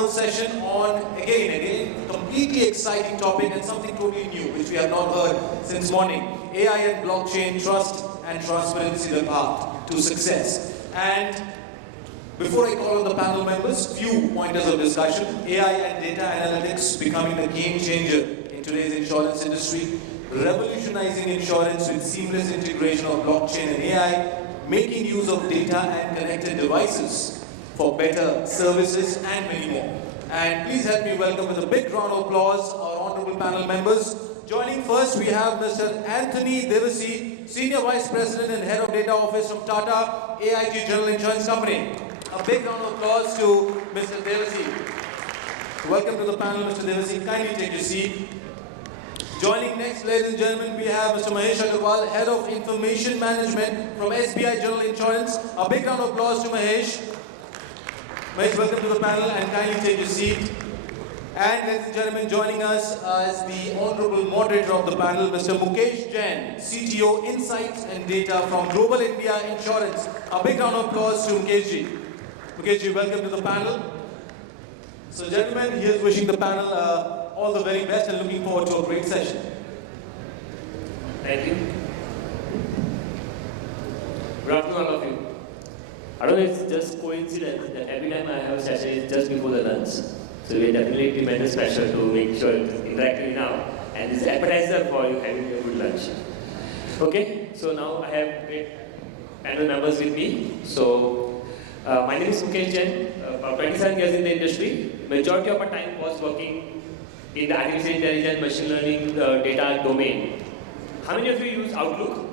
panel session on, again, completely exciting topic and something totally new, which we have not heard since morning. AI and blockchain, trust and transparency, the path to success. And before I call on the panel members, few pointers of discussion. AI and data analytics becoming the game changer in today's insurance industry, revolutionizing insurance with seamless integration of blockchain and AI, making use of data and connected devices for better services and many more. And please help me welcome with a big round of applause our honorable panel members. Joining first, we have Mr. Anthony Devassy, Senior Vice President and Head of Data Office from Tata AIG General Insurance Company. A big round of applause to Mr. Devassy. Welcome to the panel, Mr. Devassy. Kindly take your seat. Joining next, ladies and gentlemen, we have Mr. Mahesh, Agrawal, Head of Information Management from SBI General Insurance. A big round of applause to Mahesh. Mahesh, welcome to the panel and kindly take your seat. And ladies and gentlemen, joining us as the honorable moderator of the panel, Mr. Mukesh Jain, CTO Insights and Data from Global India Insurance. A big round of applause to Mukesh ji. Mukesh ji, welcome to the panel. So gentlemen, here's wishing the panel all the very best and looking forward to a great session. Thank you. Good afternoon, all of you. I don't know, it's just coincidence that every time I have a session, it's just before the lunch. So we definitely tremendous pressure to make sure it's interactive now. And this is appetizer for you having a good lunch. Okay, so now I have great panel members with me. So my name is Mukesh Jain, about 27 years in the industry. Majority of my time was working in the artificial intelligence, machine learning, data domain. How many of you use Outlook?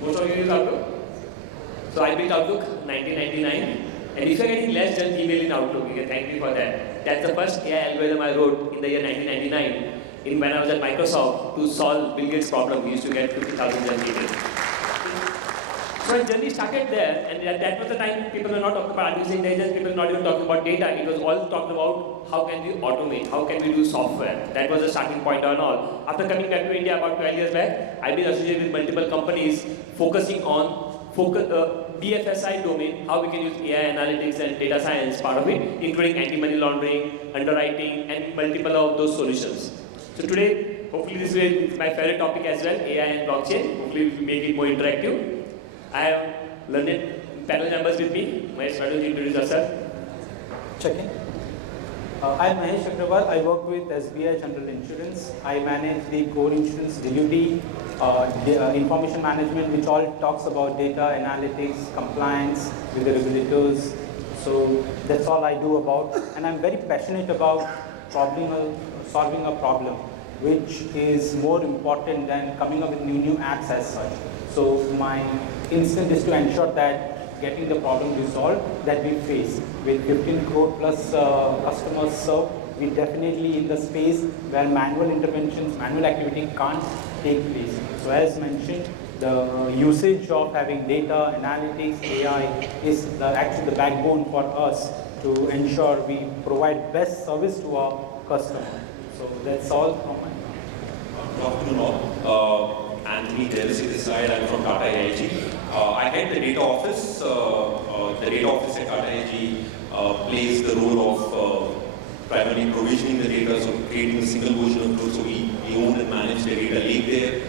Most of you use Outlook? So I built Outlook 1999. And if you're getting less than email in Outlook, you can thank me for that. That's the first AI algorithm I wrote in the year 1999 when I was at Microsoft to solve Bill Gates' problem. We used to get 50,000 junk emails. So my journey started there, and that was the time people were not talking about artificial intelligence, people were not even talking about data. It was all talked about how can we automate, how can we do software. That was the starting point and all. After coming back to India about 12 years back, I've been associated with multiple companies focusing on BFSI domain, how we can use AI analytics and data science, part of it, including anti-money laundering, underwriting, and multiple of those solutions. So today, hopefully this is my favorite topic as well, AI and blockchain. Hopefully we'll make it more interactive. I have learned panel members with me. Mahesh, why don't you introduce yourself? Checking. I'm Mahesh Agrawal. I work with SBI General Insurance. I manage the core insurance delivery, information management, which all talks about data analytics, compliance with the regulators. So that's all I do about. And I'm very passionate about solving a problem, which is more important than coming up with new apps as such. So my instinct is to ensure that getting the problem resolved that we face. With 15 crore plus customers served, we definitely in the space where manual interventions, manual activity can't take place. So as mentioned, the usage of having data, analytics, AI is actually the backbone for us to ensure we provide best service to our customer. So that's all from my Good afternoon all. Anthony Devassy this side, I'm from Tata AIG. I head the data office. The data office at Tata AIG plays the role of primarily provisioning the data, so creating a single version of truth. So we own and manage the data lake there.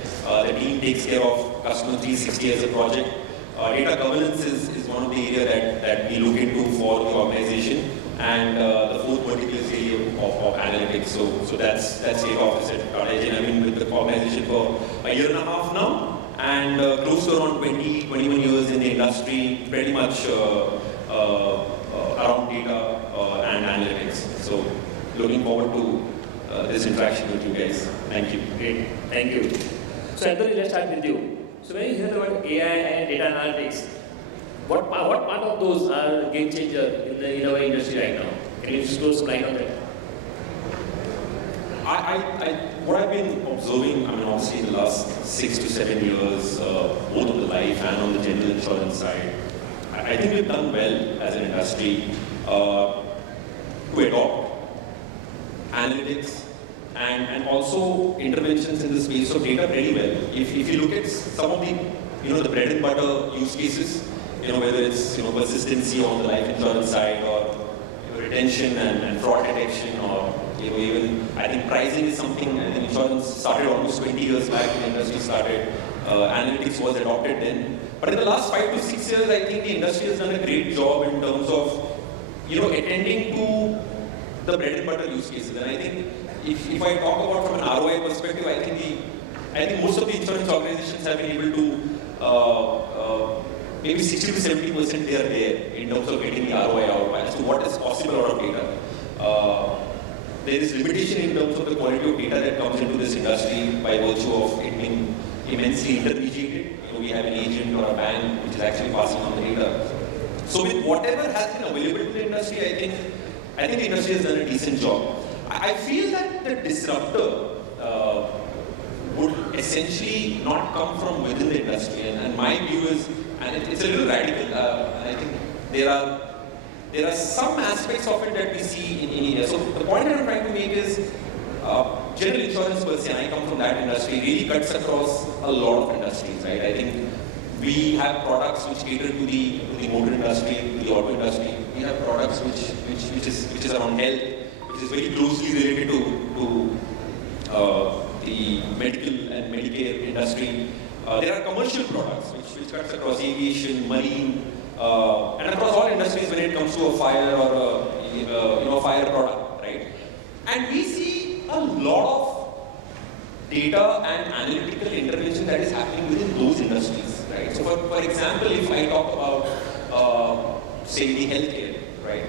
The team takes care of Customer 360 as a project. Data governance is one of the areas that we look into for the organization. And the fourth vertical is area of analytics. So that's data office at Tata AIG. I've been with the organization for a year and a half now, and close to around 21 years in the industry, pretty much around data and analytics. So looking forward to this interaction with you guys. Thank you. Great, thank you. So Anthony, let's start with you. So when you hear the word AI and data analytics, what part of those are game changer in our industry right now? Can you just throw some light on that? What I've been observing, obviously in the last 6 to 7 years, both on the life and on the general insurance side, I think we've done well as an industry to adopt analytics and also interventions in the space of data very well. If you look at some of the bread and butter use cases, whether it's persistency on the life insurance side or retention and fraud detection, or even I think pricing is something. I think insurance started almost 20 years back when the industry started. Analytics was adopted then. But in the last 5 to 6 years, I think the industry has done a great job in terms of attending to the bread and butter use cases. And I think if I talk about from an ROI perspective, I think most of the insurance organizations have been able to maybe 60 to 70% they are there in terms of getting the ROI out as to what is possible out of data. There is limitation in terms of the quality of data that comes into this industry by virtue of it being immensely intermediated. We have an agent or a bank which is actually passing on the data. So with whatever has been available to the industry, I think the industry has done a decent job. I feel that the disruptor would essentially not come from within the industry, and my view is, and it's a little radical, and I think there are some aspects of it that we see in India. So the point that I'm trying to make is, general insurance per se, and I come from that industry, really cuts across a lot of industries, right? I think we have products which cater to the motor industry, to the auto industry. We have products which is around health, which is very closely related to the medical and Medicare industry. There are commercial products which cuts across aviation, marine, and across all industries when it comes to a fire or a fire product, right? And we see a lot of data and analytical intervention that is happening within those industries, right? So for example, if I talk about say the healthcare, right?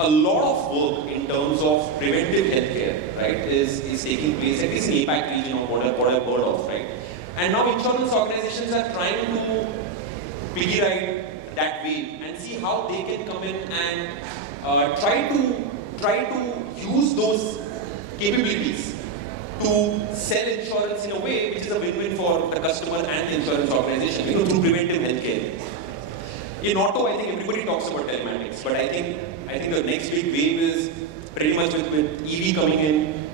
A lot of work in terms of preventive healthcare, right, is taking place at least in the APAC region or what I've heard of, right? And now insurance organizations are trying to piggy ride that wave and see how they can come in and try to use those capabilities to sell insurance in a way which is a win-win for the customer and the insurance organization, through preventive healthcare. In auto, I think everybody talks about telematics, but I think the next big wave is pretty much with EV coming in.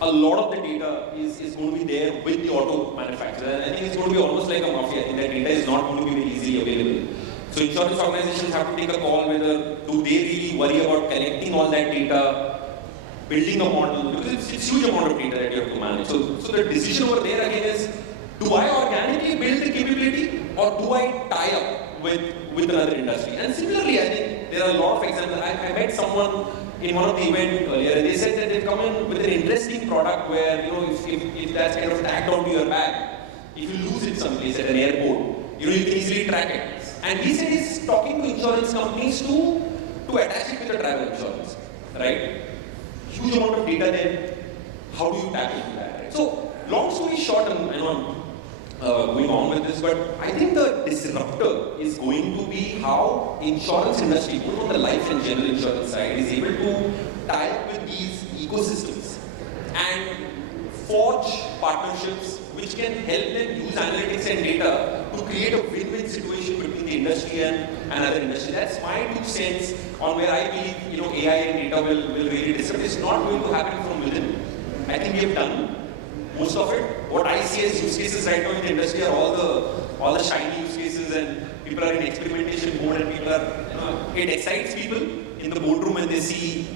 A lot of the data is going to be there with the auto manufacturer, and I think it's going to be almost like a mafia. I think that data is not going to be very easily available. So insurance organizations have to take a call whether do they really worry about collecting all that data, building a model, because it's huge amount of data that you have to manage. So the decision over there again is, do I organically build the capability or do I tie up with another industry? And similarly, I think there are a lot of examples. I met someone in one of the events earlier, and they said that they've come in with an interesting product where, if that's kind of tagged onto your bag, if you lose it someplace at an airport, you can easily track it. And he said he's talking to insurance companies to attach it with the travel insurance, right? Huge amount of data there. How do you tap into that, right? So, long story short, and I know I'm going on with this, but I think the disruptor is going to be how insurance industry, both on the life and general insurance side, is able to tie up with these ecosystems and forge partnerships which can help them use analytics and data to create a win-win situation between the industry and another industry. That's my 2 cents on where I believe AI and data will really disrupt. It's not going to happen from within. I think we have done most of it. What I see as use cases right now in the industry are all the shiny use cases, and people are in experimentation mode, and people are, it excites people in the boardroom when they see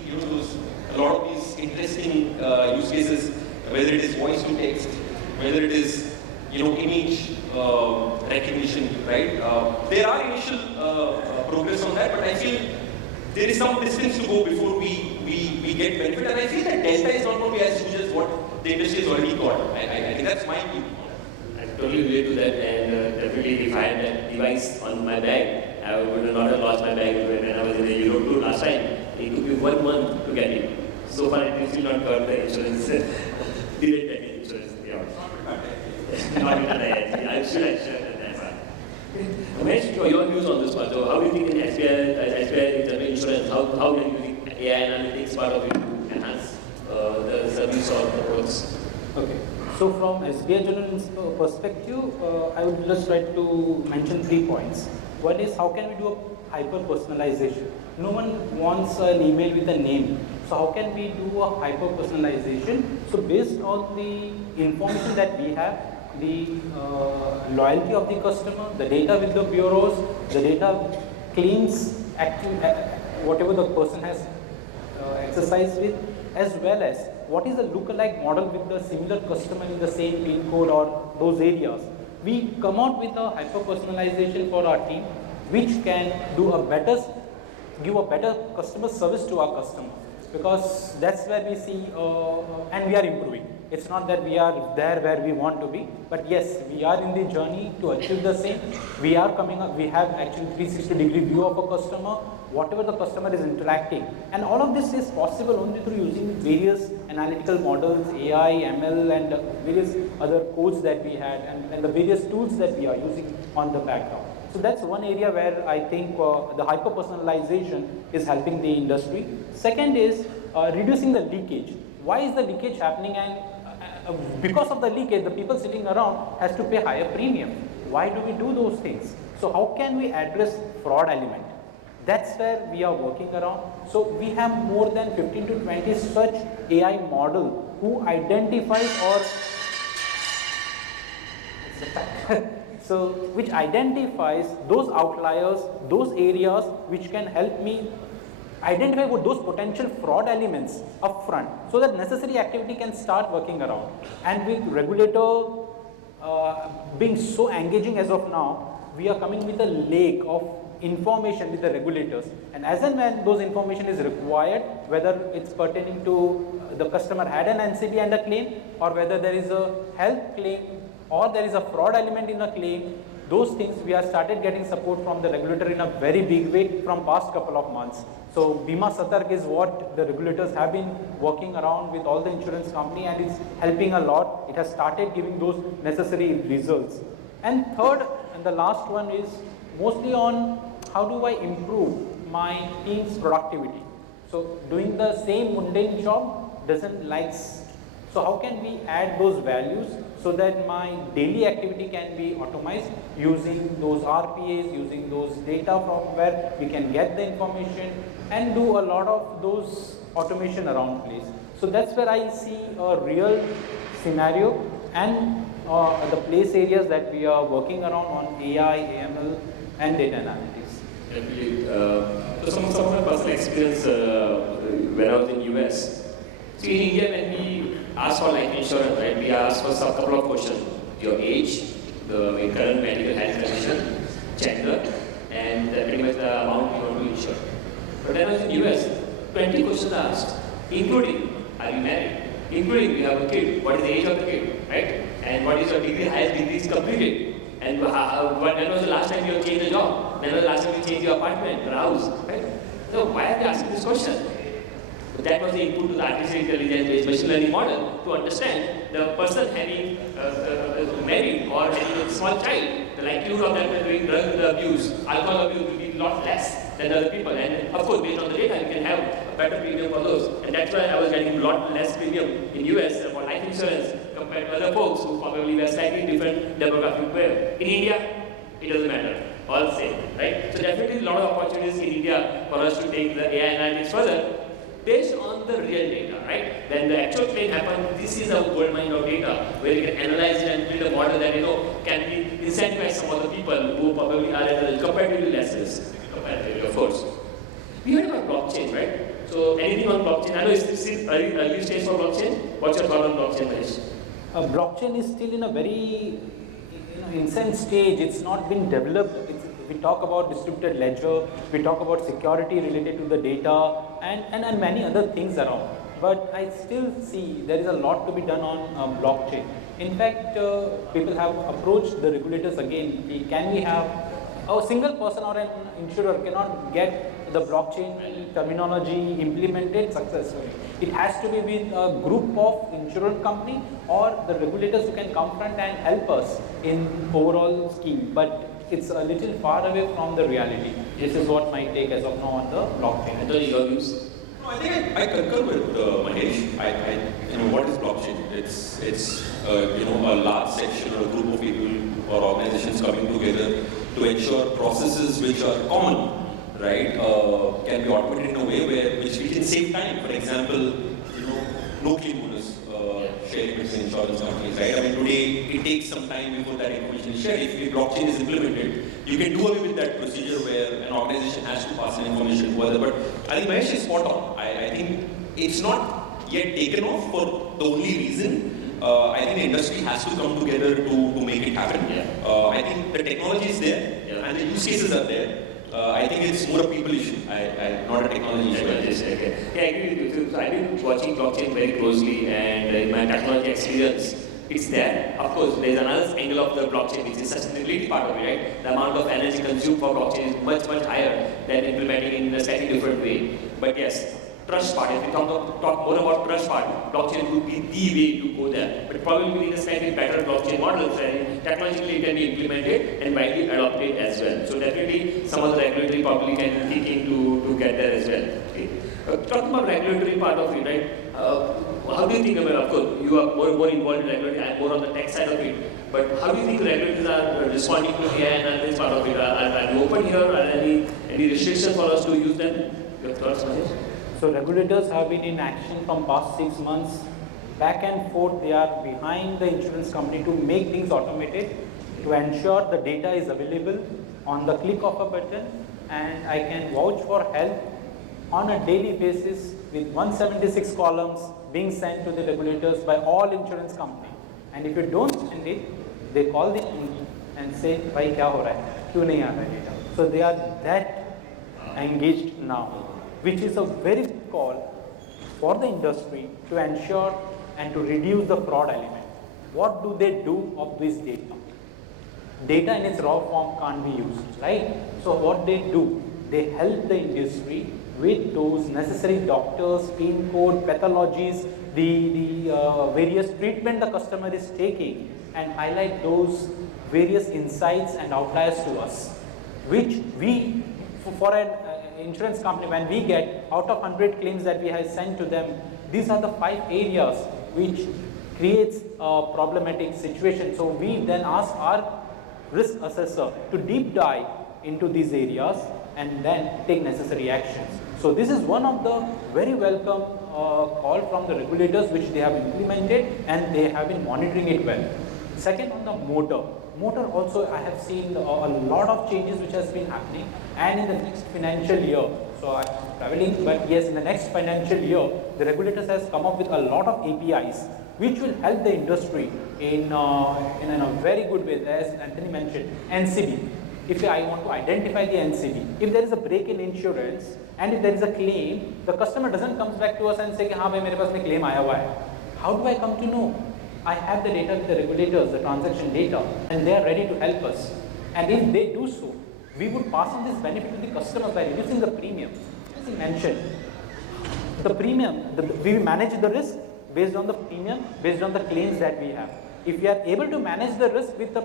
a lot of these interesting use cases, whether it is voice to text, whether it is image recognition, right? There are initial progress on that, but I feel there is some distance to go before we get benefit, and I feel that delta is not going to be as huge as what the industry has already got. I think that's my view. I totally relate to that, and definitely if I had that device on my bag, I would not have lost my bag when I was in the Europe tour last time. It took me 1 month to get it. So far, I still not got the insurance. Didn't get the insurance. Not with Tata. I'm sure that's right. Mahesh, your views on this one. So how do you think in SBI general insurance, how can you think AI analytics part of it to enhance the service or the products? Okay. So from SBI General perspective, I would just like to mention 3 points. One is how can we do a hyper-personalization? No one wants an email with a name. So how can we do a hyper-personalization? So based on the information that we have, the loyalty of the customer, the data with the bureaus, the data claims whatever the person has exercised with, as well as what is the lookalike model with the similar customer in the same pin code or those areas. We come out with a hyper personalization for our team, which can do give a better customer service to our customer, because that's where we see, and we are improving. It's not that we are there where we want to be, but yes, we are in the journey to achieve the same. We are coming up, we have actually 360-degree view of a customer, whatever the customer is interacting. And all of this is possible only through using various analytical models, AI, ML, and various other codes that we had, and the various tools that we are using on the background. So that's one area where I think the hyper-personalization is helping the industry. Second is reducing the leakage. Why is the leakage happening? And because of the leakage, the people sitting around has to pay higher premium. Why do we do those things? So how can we address fraud element? That's where we are working around. So we have more than 15 to 20 such AI model who identifies so which identifies those outliers, those areas which can help me identify what those potential fraud elements upfront, so that necessary activity can start working around. And with regulator being so engaging as of now, we are coming with a lake of information with the regulators, and as and when those information is required, whether it's pertaining to the customer had an NCB and a claim, or whether there is a health claim, or there is a fraud element in a claim, those things we have started getting support from the regulator in a very big way from past couple of months. So Bima Satark is what the regulators have been working around with all the insurance company, and it's helping a lot. It has started giving those necessary results. And third and the last one is mostly on how do I improve my team's productivity. So doing the same mundane job doesn't like, so how can we add those values so that my daily activity can be automized using those RPAs, using those data from where we can get the information, and do a lot of those automation around place. So that's where I see a real scenario and the place areas that we are working around on AI, AML, and data analytics. Definitely. So some of my personal experience when I was in US. So in India, when we ask for life insurance, right, we ask for some couple of questions: your age, the current medical health condition, gender, and pretty much the amount you want to insure. But when I was in US, 20 questions are asked, including are you married, including you have a kid, what is the age of the kid, right, and what is your degree, highest degrees completed. And when was the last time you changed a job? When was the last time you changed your apartment or house? Right? So why are they asking this question? So that was the input to the artificial intelligence-based machine learning model to understand the person having married or having a small child, the likelihood of them doing drug abuse, alcohol abuse will be a lot less than other people. And of course, based on the data, you can have a better premium for those. And that's why I was getting a lot less premium in US for life insurance compared to other folks who probably were slightly different demographic wave. In India, it doesn't matter, all the same, right? So definitely a lot of opportunities in India for us to take the AI analytics further based on the real data, right? When the actual claim happens, this is a gold mine of data where you can analyze it and build a model that can be incentivize some of the people who probably are at a comparatively less risk, comparatively, of course. We heard about blockchain, right? So anything on blockchain? I know it's still early stage for blockchain. What's your thought on blockchain, Mahesh? Blockchain is still in a very nascent stage. It's not been developed. We talk about distributed ledger, we talk about security related to the data, and many other things around. But I still see there is a lot to be done on blockchain. In fact, people have approached the regulators again. Can we have a single person or an insurer cannot get the blockchain terminology implemented successfully. It has to be with a group of insurance company or the regulators who can come front and help us in overall scheme. But it's a little far away from the reality. This is what my take as of now on the blockchain. And your views? No, I think I concur with Mahesh. What is blockchain? It's a large section or a group of people or organizations coming together to ensure processes which are common, right, can be automated in a way which which we can save time. For example, no claim bonus sharing between insurance companies, right? I mean, today it takes some time before that information is shared. If blockchain is implemented, you can do away with that procedure where an organization has to pass an information to other. But I think Mahesh is spot on. I think it's not yet taken off for the only reason. I think the industry has to come together to make it happen. I think the technology is there and the use cases are there. I think it's more a people issue, not a technology issue. Okay. Yeah, I agree with you. So I've been watching blockchain very closely, and in my technology experience, it's there. Of course, there's another angle of the blockchain, which is sustainability part of it, right? The amount of energy consumed for blockchain is much, much higher than implementing in a slightly different way. But yes, trust part, if we talk more about trust part, blockchain would be the way to go there. But probably we need a slightly better blockchain model, and technologically it can be implemented and widely adopted as well. So definitely some of the regulatory probably can kick in to get there as well. Okay. Talking about regulatory part of it, right? How do you think about, of course, you are more involved in regulatory and more on the tech side of it, but how do you think regulators are responding to AI and this part of it? Are you open here? Are any restrictions for us to use them? Your thoughts, Mahesh? So regulators have been in action from past 6 months. Back and forth, they are behind the insurance company to make things automated, to ensure the data is available on the click of a button, and I can vouch for help on a daily basis with 176 columns being sent to the regulators by all insurance companies. And if you don't send it, they call the and say, "Bhai, kya ho raha hai? Kyun nahi aa raha data?" So they are that engaged now, which is a very big call for the industry to ensure and to reduce the fraud element. What do they do of this data? Data in its raw form can't be used, right? So what they do, they help the industry with those necessary doctors, PIN code, pathologies, the various treatment the customer is taking, and highlight those various insights and outliers to us, which we, for an insurance company, when we get out of 100 claims that we have sent to them, these are the 5 areas which creates a problematic situation. So we then ask our risk assessor to deep dive into these areas and then take necessary actions. So this is one of the very welcome call from the regulators which they have implemented, and they have been monitoring it well. Second, on the motor also I have seen a lot of changes which has been happening, and in the next financial year, so I'm traveling, but yes, in the next financial year, the regulators has come up with a lot of APIs which will help the industry in a very good way. As Anthony mentioned, NCB. If I want to identify the NCB, if there is a break in insurance and if there is a claim, the customer doesn't come back to us and say, "हाँ भाई मेरे पास में claim आया हुआ है." How do I come to know? I have the data with the regulators, the transaction data, and they are ready to help us. And if they do so, we would pass on this benefit to the customers by reducing the premium. As he mentioned, the premium, we manage the risk based on the premium, based on the claims that we have. If we are able to manage the risk with the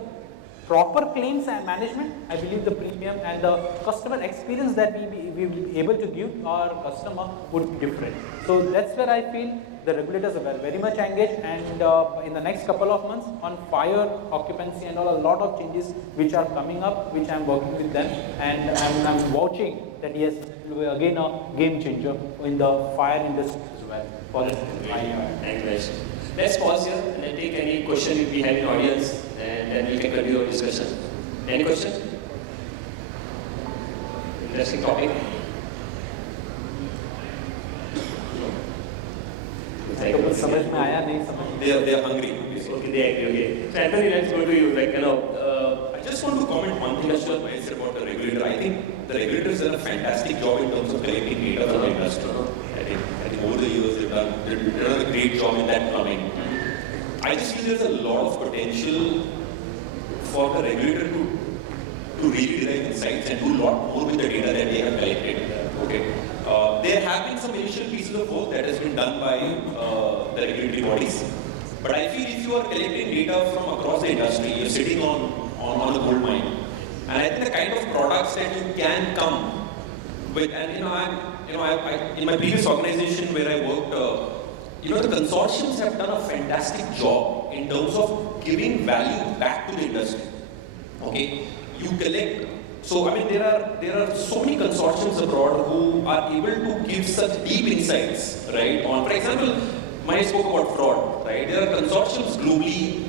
proper claims and management, I believe the premium and the customer experience that we will be able to give our customer would be different. So that's where I feel the regulators are very much engaged, and in the next couple of months on fire, occupancy and all, a lot of changes which are coming up, which I'm working with them, and I'm watching that yes, it will be again a game changer in the fire industry as well. For this. Thank you. Let's pause here and then take any question if we have in audience, and then we can continue our discussion. Any question? Interesting topic. समझ में आया नहीं समझ They are hungry. Okay, they agree. Okay. So Anthony, let's go to you. I just want to comment one thing as well, Mahesh, about the regulator. I think the regulators done a fantastic job in terms of collecting data from the industry. I think over the years they've done a great job in that plumbing. I just feel there's a lot of potential for the regulator to really derive insights and do a lot more with the data that they have collected. Okay. There have been some initial pieces of work that has been done by the regulatory bodies. But I feel if you are collecting data from across the industry, you're sitting on a gold mine. And I think the kind of products that you can come with, and in my previous organization where I worked, the consortiums have done a fantastic job in terms of giving value back to the industry. Okay, you collect So I mean, there are so many consortiums abroad who are able to give such deep insights, right? On, for example, Mahesh spoke about fraud, right? There are consortiums globally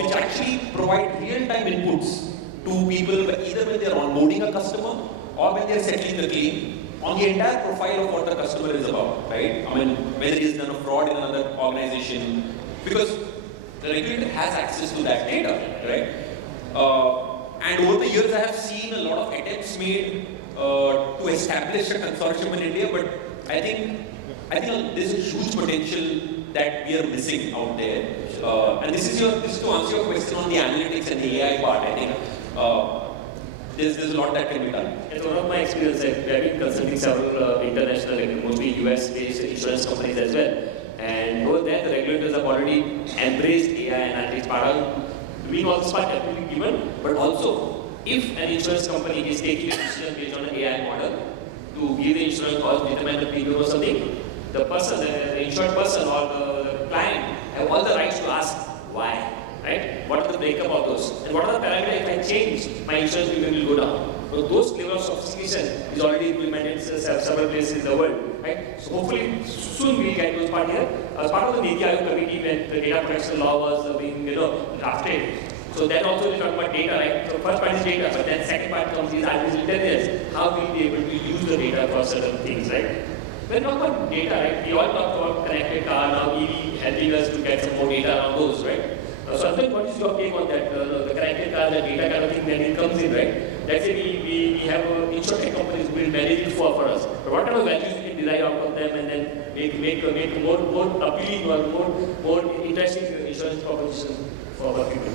which actually provide real-time inputs to people, either when they are onboarding a customer or when they are settling the claim, on the entire profile of what the customer is about, right? I mean, whether he has done a fraud in another organization, because the regulator has access to that data, right? And over the years, I have seen a lot of attempts made to establish a consortium in India, but I think there's a huge potential that we are missing out there. And this is to answer your question on the analytics and the AI part. I think there's a lot that can be done. It's one of my experiences. I've been consulting several international, mostly US-based insurance companies as well. And over there, the regulators have already embraced AI analytics part. Being also part definitely given, but also if an insurance company is taking a decision based on an AI model to give the insurance cost, determine the premium or something, the person, the insured person or the client have all the rights to ask why, right? What are the breakup of those? And what are the parameters if I change, my insurance premium will go down. So those level of sophistication is already implemented in several places in the world, right? So hopefully soon we get those part here. As part of the Niti Aayog committee when the data protection law was being drafted. So then also we talk about data, right? So first part is data, but then second part comes is artificial intelligence. How will we be able to use the data for certain things, right? When we talk about data, right? We all talk about connected car, now EV helping us to get some more data around those, right? So Anton, what is your take on that? The connected car, the data kind of thing when it comes in, right? Let's say we have insurance companies who will manage it for us. But what kind of values we can derive out of them and then make more appealing or more interesting insurance proposition for our people?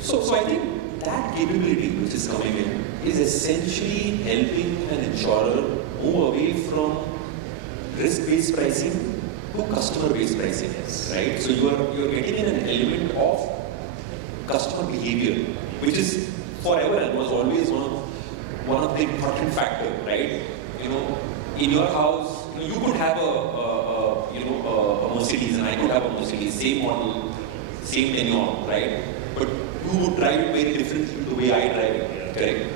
So I think that capability which is coming in is essentially helping an insurer move away from risk-based pricing to customer-based pricing, right? So you're getting in an element of customer behavior, which is forever and was always one of the important factor, right? In your house, you could have a Mercedes and I could have a Mercedes, same model, same tenure, right? But you would drive it very differently the way I drive it, correct?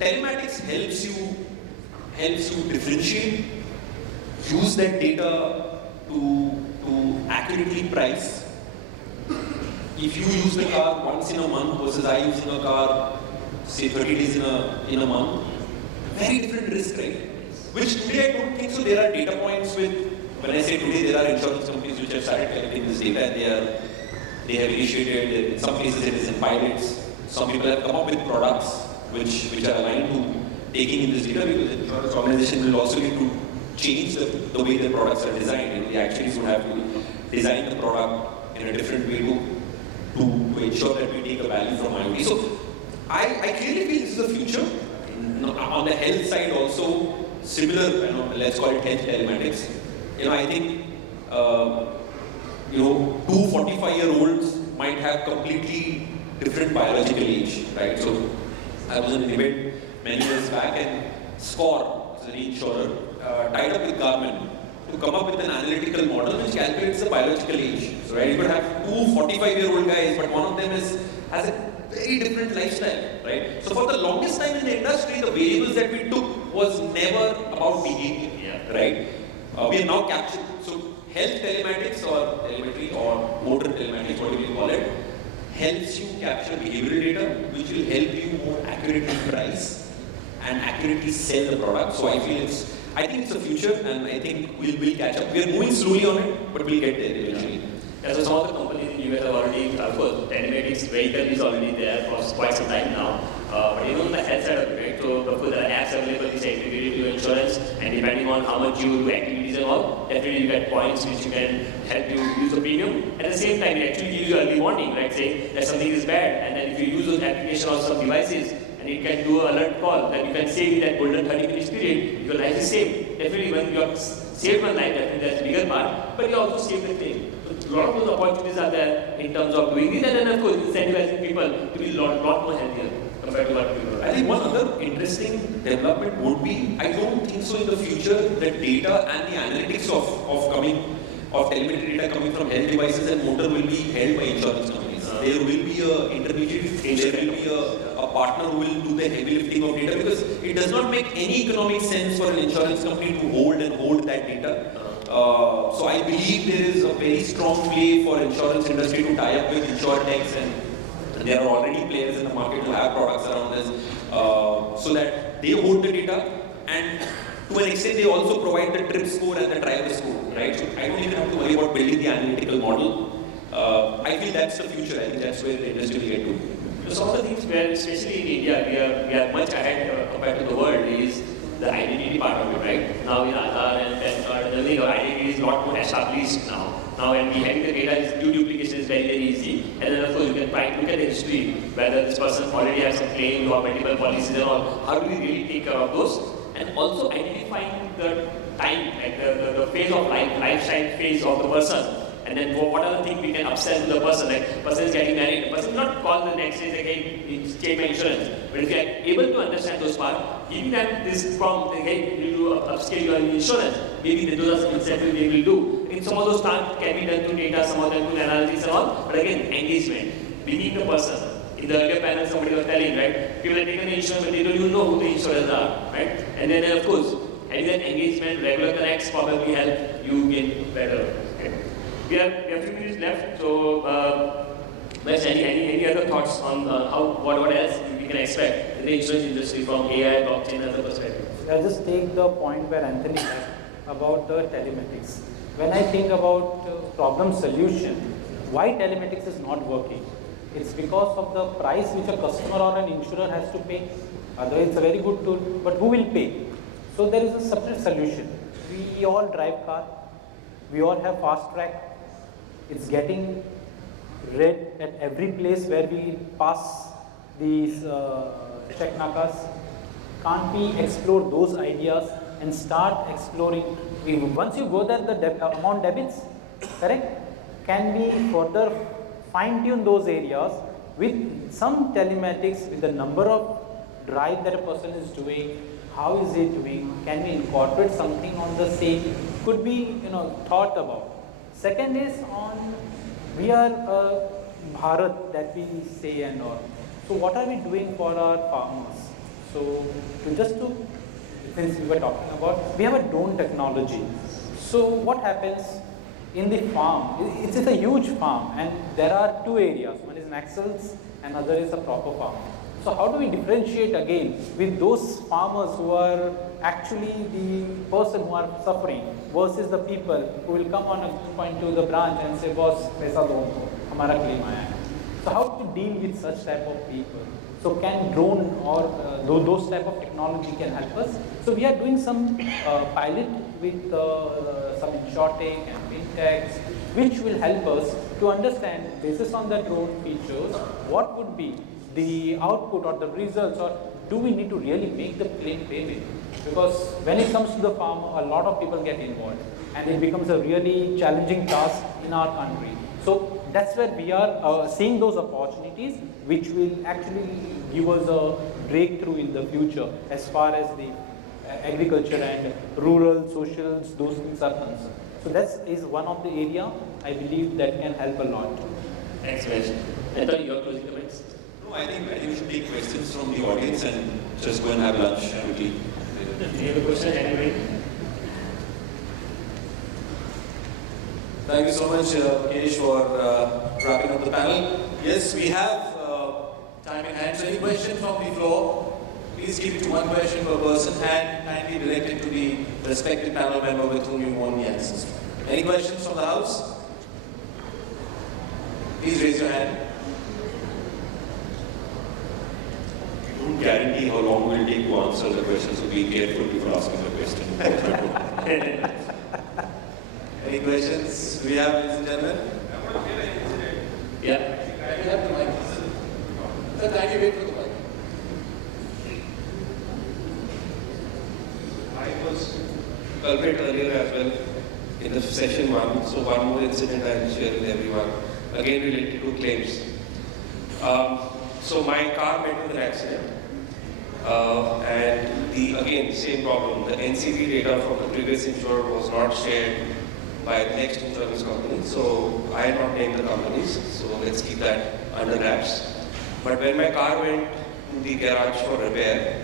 Telematics helps you differentiate, use that data to accurately price. If you use the car once in a month versus I using a car, say 30 days in a month, very different risk, right? Which today I don't think so. There are data points when I say today, there are insurance companies which have started collecting this data and they have initiated, in some cases it is in pilots. Some people have come up with products which are aligned to taking in this data because the insurance organization will also need to change the way the products are designed. The actuaries would have to design the product in a different way to ensure that we take a value from IoT. So I clearly feel this is the future. On the health side also, similar, let's call it health telematics. I think 2 45-year-olds might have completely different biological age, right? So I was in an event many years back and SCOR, is an insurer, tied up with Garmin to come up with an analytical model which calculates the biological age. So right, you could have 2 45-year-old guys, but one of them has a very different lifestyle, right? So for the longest time in the industry, the variables that we took was never about behavior, right? We are now captured. So health telematics or telemetry or motor telematics, whatever you call it, helps you capture behavioral data, which will help you more accurately price and accurately sell the product. So I think it's the future, and I think we'll catch up. We are moving slowly on it, but we'll get there eventually. Yeah, so some of the companies in the US have already, of course, telematics vehicle is already there for quite some time now. But even on the health side of it, right? So of course there are apps available which are integrated to your insurance, and depending on how much you do activities and all, definitely you get points which you can help you use the premium. At the same time, it actually gives you early warning, right? Saying that something is bad, and then if you use those applications or some devices, and it can do an alert call, that you can save in that golden 30 minutes period, your life is saved. Definitely when you have saved one life, definitely that's a bigger part, but you also save the claim. So a lot of those opportunities are there in terms of doing this, and then of course incentivizing people to be a lot more healthier compared to what people are. I think one other interesting development would be, I don't think so in the future, the data and the analytics of telemetry data coming from health devices and motor will be held by insurance companies. There will be an intermediary, there will be a a partner who will do the heavy lifting of data, because it does not make any economic sense for an insurance company to hold that data. So I believe there is a very strong play for insurance industry to tie up with insurtechs, and there are already players in the market who have products around this, so that they hold the data, and to an extent they also provide the trip score and the driver score, right? So I don't even have to worry about building the analytical model. I feel that's the future. I think that's where the industry will get to. So some of the things where, especially in India, we are much ahead compared to the world is the identity part of it, right? Now in Aadhaar and PAN card, and the identity is a lot more established now. Now when we having the data, is due duplication is very, very easy. And then of course you can try to look at the history, whether this person already has some claim or multiple policies and all. How do we really take care of those? And also identifying the time, like the phase of lifetime phase of the person. And then what are the things we can upsell to the person? Like, person is getting married, the person will not call the next day, hey, change my insurance. But if you are able to understand those parts, giving them this prompt, hey, you need to upscale your insurance, maybe those are incentives they will do. I mean, some of those tasks can be done through data, some of them through analysis and all, but again, engagement, bringing the person. In the earlier panel, somebody was telling, right, people have taken the insurance, but they don't even know who the insurers are, right? And then, of course, having that engagement, regular connects probably help you get better. Okay. We have a few minutes left, so Mahesh, any other thoughts on what else we can expect in the insurance industry from AI, blockchain as a perspective? I'll just take the point where Anthony said about the telematics. When I think about problem solution, why telematics is not working? It's because of the price which a customer or an insurer has to pay. Otherwise, it's a very good tool, but who will pay? So there is a separate solution. We all drive car. We all have fast track. It's getting read at every place where we pass these check nakas. Can't we explore those ideas and start exploring? Once you go there, the amount debits, correct? Can we further fine-tune those areas with some telematics, with the number of drive that a person is doing, how is he doing, can we incorporate something on the same, could be thought about. Second is on, we are Bharat that we say and all. So what are we doing for our farmers? So since we were talking about, we have a drone technology. So what happens in the farm? It's a huge farm and there are two areas. One is an axles and other is a proper farm. So how do we differentiate again with those farmers who are actually the person who are suffering versus the people who will come on a point to the branch and say, boss, paisa do, hamara claim aaya hai. So how to deal with such type of people? So can drone or those type of technology can help us? So we are doing some pilot with some insurtech and fintechs, which will help us to understand, based on the drone features, what would be the output or the results, or do we need to really make the claim payment? Because when it comes to the farm, a lot of people get involved and it becomes a really challenging task in our country. So that's where we are seeing those opportunities which will actually give us a breakthrough in the future as far as the agriculture and rural, socials, those things are concerned. So that is one of the area I believe that can help a lot. Thanks, Mahesh. And your closing comments? No, I think we should take questions from the audience and just go and have lunch quickly. Do you have a question, anybody? Thank you so much, Mukesh, for wrapping up the panel. Yes, we have time in hand. So any questions from the floor? Please keep it to one question per person and kindly direct it to the respective panel member with whom you want the answers. Any questions from the house? Please raise your hand. We don't guarantee how long we'll take to answer the question, so be careful before asking the question. Any questions? We have, ladies and gentlemen? Yeah. We have the mic. Sir, kindly wait for the mic. I was culprit earlier as well in the session one, so one more incident I will share with everyone, again related to claims. So my car met with an accident, and again same problem. The NCV data from the previous insurer was not shared by the next insurance company, so I had not named the companies. So let's keep that under wraps. But when my car went to the garage for repair.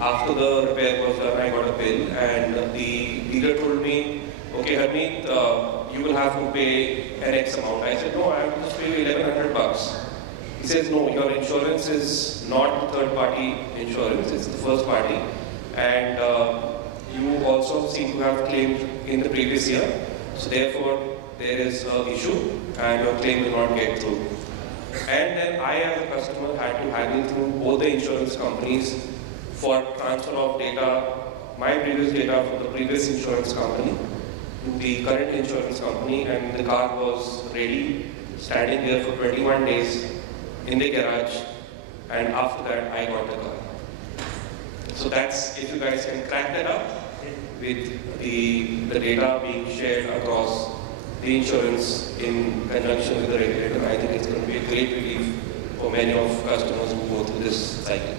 After the repair was done, I got a bill, and the dealer told me, okay, Harmeet, you will have to pay an X amount. I said, no, I have to just pay you 1,100 bucks. He says, no, your insurance is not third-party insurance, it's the first party. And you also seem to have claimed in the previous year. So therefore, there is an issue and your claim will not get through. And then I, as a customer, had to haggle through both the insurance companies for transfer of data, my previous data from the previous insurance company to the current insurance company, and the car was ready, standing there for 21 days in the garage, and after that I got the car. So that's, if you guys can crack that up with the data being shared across the insurance in conjunction with the regulator, I think it's going to be a great relief for many of customers who go through this cycle.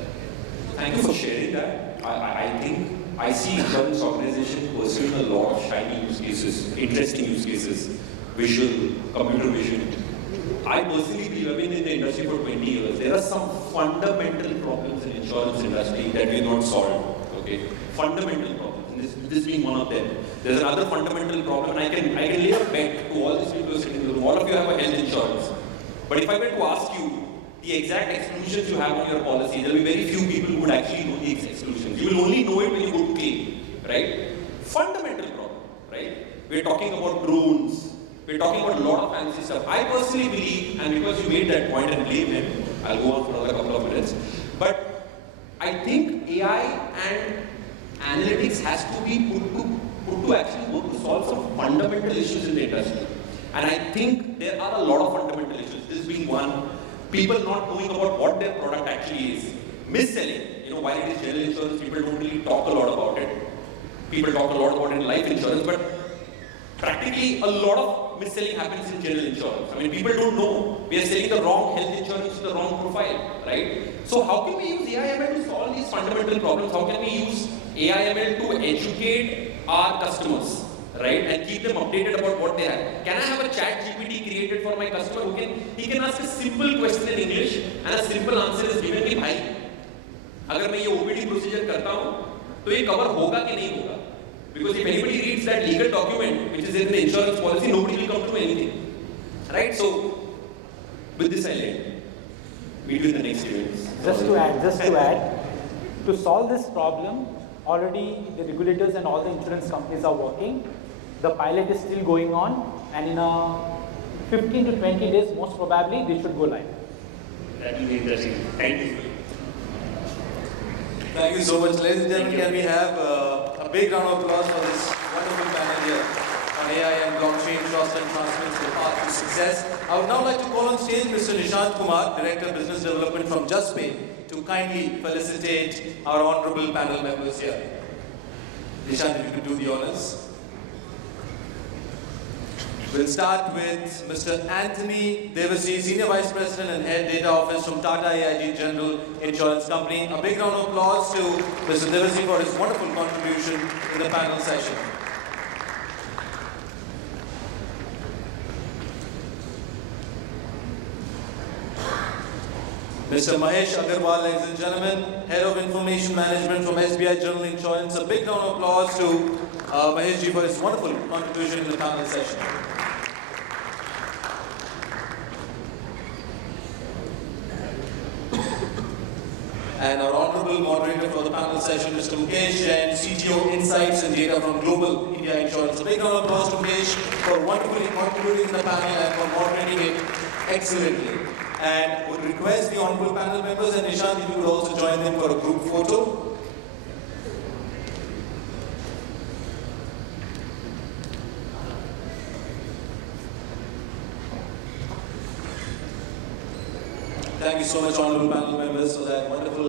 Thank you for sharing that. I think I see insurance organizations pursuing a lot of shiny use cases, interesting use cases, visual, computer vision. I personally believe, I've been in the industry for 20 years, there are some fundamental problems in insurance industry that we have not solved. Okay, fundamental problems, and this being one of them. There's another fundamental problem, and I can lay a bet to all these people who are sitting in the room. All of you have a health insurance, but if I were to ask you the exact exclusions you have on your policy, there will be very few people who would actually know the exclusions. You will only know it when you go to claim, right? Fundamental problem, right? We're talking about drones. We're talking about a lot of fancy stuff. I personally believe, and because you made that point and blame him, I'll go on for another couple of minutes, but I think AI and analytics has to be put to actually work to solve some fundamental issues in the industry. And I think there are a lot of fundamental issues. This being one, people not knowing about what their product actually is. Mis-selling, while it is general insurance, people don't really talk a lot about it. People talk a lot about it in life insurance, but practically a lot of mis-selling happens in general insurance. I mean, people don't know we are selling the wrong health insurance to the wrong profile, right? So how can we use AI/ML to solve these fundamental problems? How can we use AI/ML to educate our customers, right, and keep them updated about what they have? Can I have a chat GPT created for my customer who he can ask a simple question in English and a simple answer is given कि भाई अगर मैं ये OPD procedure करता हूँ तो ये cover होगा कि नहीं होगा? Because if anybody reads that legal document which is in the insurance policy, nobody will come to anything, right? So with this I end. Meet you in the next event. Just to add, to solve this problem, already the regulators and all the insurance companies are working. The pilot is still going on, and in 15 to 20 days, most probably, they should go live. That will be interesting. Thank you. Thank you so much. Ladies and gentlemen, can we have a big round of applause for this wonderful panel here on AI and blockchain, trust and transparency, the path to success. I would now like to call on stage Mr. Nishant Kumar, Director of Business Development from JustPay, to kindly felicitate our honorable panel members here. Nishant, if you could do the honors. We'll start with Mr. Anthony Devassy, Senior Vice President and Head Data Office from Tata AIG General Insurance Company. A big round of applause to Mr. Devassy for his wonderful contribution in the panel session. Mr. Mahesh Agrawal, ladies and gentlemen, Head of Information Management from SBI General Insurance. A big round of applause to Mahesh ji for his wonderful contribution in the panel session. And our honorable moderator for the panel session, Mr. Mukesh, Jain, CTO Insights and Data from Global India Insurance. A big round of applause to Mukesh for wonderfully contributing in the panel and for moderating it excellently. And would request the honorable panel members and Nishant if you would also join them for a group photo. Thank you so much, honorable panel members, for that wonderful